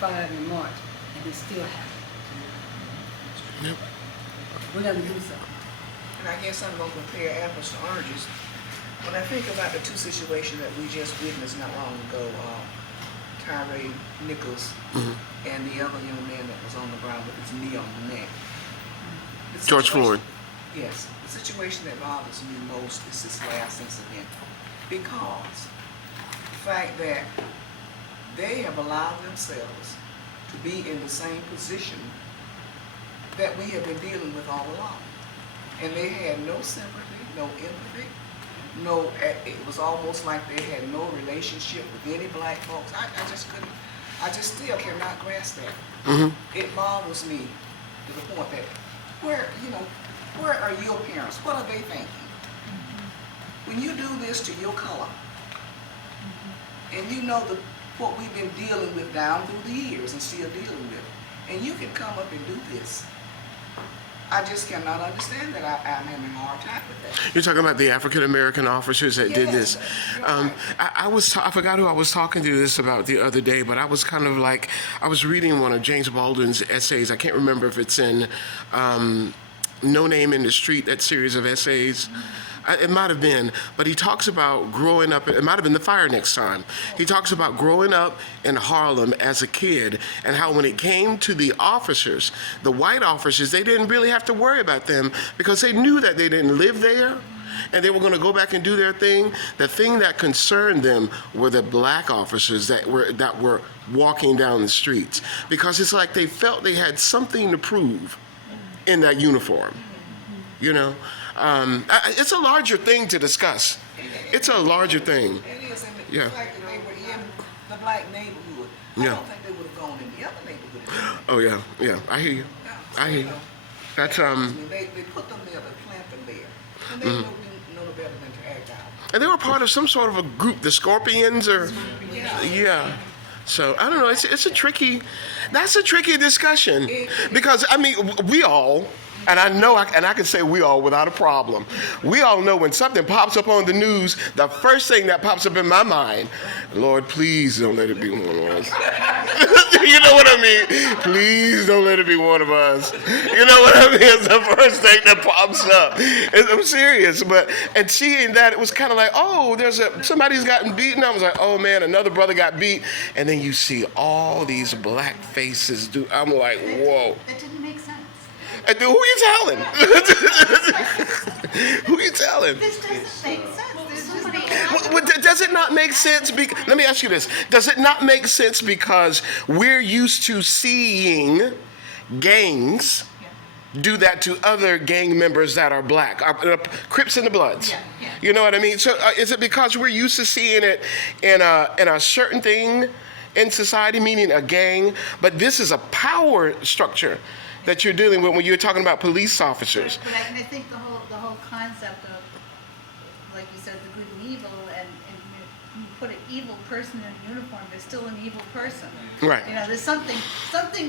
fired in March, and it's still happening. Yep. We gotta do something. And I guess I'm gonna compare apples to oranges. When I think about the two situations that we just witnessed not long ago, Tyree Nichols and the other young man that was on the ground with his knee on the neck. The George situation- Floyd. Yes, the situation that bothers me most is this last incident, because the fact that they have allowed themselves to be in the same position that we have been dealing with all along. And they had no sympathy, no empathy, it was almost like they had no relationship with any black folks. I just still cannot grasp that. It bothers me to the point that where are your parents? What are they thinking? When you do this to your color, and you know what we've been dealing with down through the years and still dealing with, and you can come up and do this, I just cannot understand that. I'm having a hard time with that. You're talking about the African American officers that did this. You're right. I forgot who I was talking to this about the other day, but I was kind of like, I was reading one of James Baldwin's essays. I can't remember if it's in No Name in the Street, that series of essays. It might have been, but he talks about growing up, it might have been The Fire Next Time. He talks about growing up in Harlem as a kid and how when it came to the officers, the white officers, they didn't really have to worry about them because they knew that they didn't live there and they were going to go back and do their thing. The thing that concerned them were the black officers that were walking down the streets, because it's like they felt they had something to prove in that uniform, you know? It's a larger thing to discuss. It's a larger thing. It is, and Yeah. the fact that they were in the black neighborhood, I Yeah. don't think they would have gone in the other neighborhood. Oh yeah, I hear you. I hear you. That's They put them there, they plant them there, and they know no better than to act out. and they were part of some sort of a group, the Scorpions, or yeah. So I don't know. That's a tricky discussion, because I mean we all. And I know, and I can say we all without a problem. We all know when something pops up on the news, the first thing that pops up in my mind, Lord, please don't let it be one of us. You know what I mean? Please don't let it be one of us. You know what I mean? It's the first thing that pops up. I'm serious, and seeing that, it was kind of like, oh, somebody's gotten beaten. I was like, oh man, another brother got beat. And then you see all these black faces. I'm like, whoa. That didn't make sense. And who you telling? Who you telling? This doesn't make sense. There's somebody Does it not make sense? Let me ask you this. Does it not make sense because we're used to seeing gangs do that to other gang members that are black, Crips and the Bloods? Yeah. You know what I mean? So is it because we're used to seeing it in a certain thing in society, meaning a gang, but this is a power structure that you're dealing with when you're talking about police officers? But I think the whole concept of, like you said, the good and evil, and you put an evil person in a uniform, they're still an evil person. Right. You know, there's something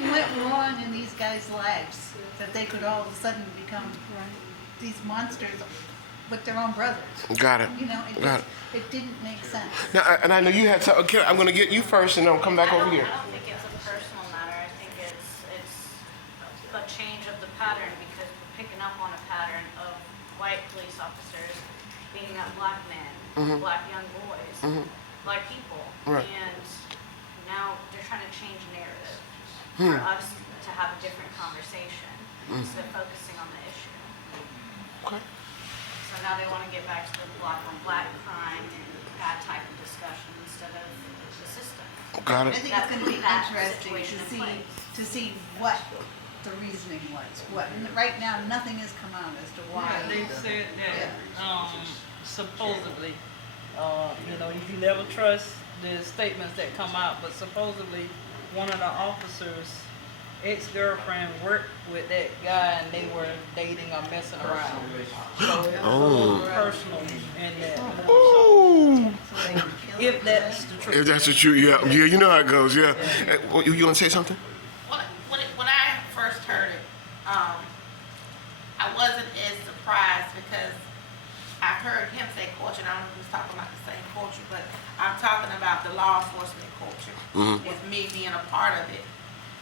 went wrong in these guys' lives that they could all of a sudden become these monsters with their own brothers. Got it. You know, it didn't make sense. Now, and I know you had something. Okay, I'm going to get you first, and then I'll come back over here. I don't think it's a personal matter. I think it's a change of the pattern, because we're picking up on a pattern of white police officers beating up black men, black young boys, black people. Right. And now they're trying to change narrative for us to have a different conversation instead of focusing on the issue. Okay. So now they want to get back to the black on black crime and that type of discussion instead of the system. Got I it. think it's going to be That interesting situation in place. to see what the reasoning was. And right now, nothing has come out as to why. They said that supposedly, you never trust the statements that come out, but supposedly one of the officers' ex-girlfriend worked with that guy and they were dating or messing around. So it was a little personal in that. Ooh. If that's the truth. If that's the truth, yeah, you know how it goes, yeah. You want to say something? When I first heard it, I wasn't as surprised because I heard him say culture, and I don't know if he was talking about the same culture, but I'm talking about the law enforcement culture. With me being a part of it,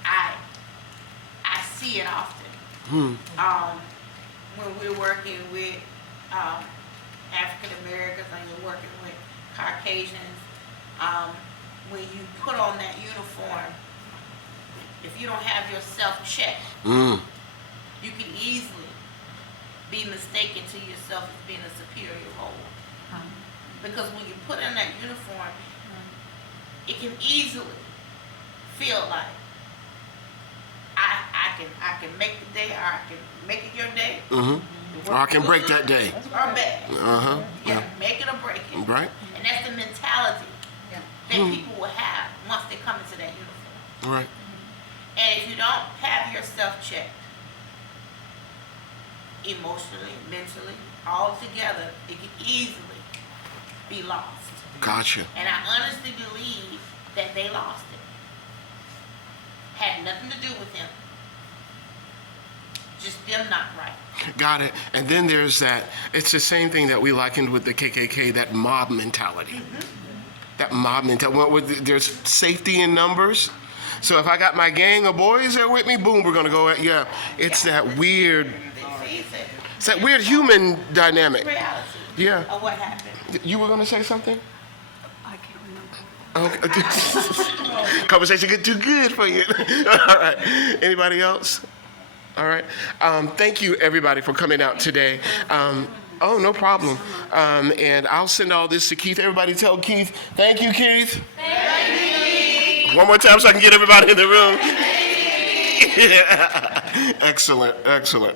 I see it often. When we're working with African Americans and you're working with Caucasians, when you put on that uniform, if you don't have yourself checked, you can easily be mistaken to yourself as being a superior role. Because when you put on that uniform, it can easily feel like I can make the day, or I can make it your day, Or I can break that day. or bad. Uh-huh. Yeah, make it or break it. Right? And that's the mentality Yeah. that people will have once they come into that uniform. Right. And if you don't have yourself checked, emotionally, mentally, all together, it can easily be lost. Gotcha. And I honestly believe that they lost it. Had nothing to do with them. Just them not right. Got it. And then there's that, it's the same thing that we likened with the KKK, that mob mentality. That mob mentality. Well, there's safety in numbers. So if I got my gang of boys there with me, boom, we're going to go at, yeah. It's that weird, They face it. it's that weird human dynamic. Reality Yeah. of what happened. You were going to say something? I can't remember. Okay. Conversation get too good for you. All right. Anybody else? All right. Thank you, everybody, for coming out today. Oh, no problem. And I'll send all this to Keith. Everybody tell Keith, thank you, Keith. Thank you. One more time so I can get everybody in the room. Yeah. Excellent, excellent.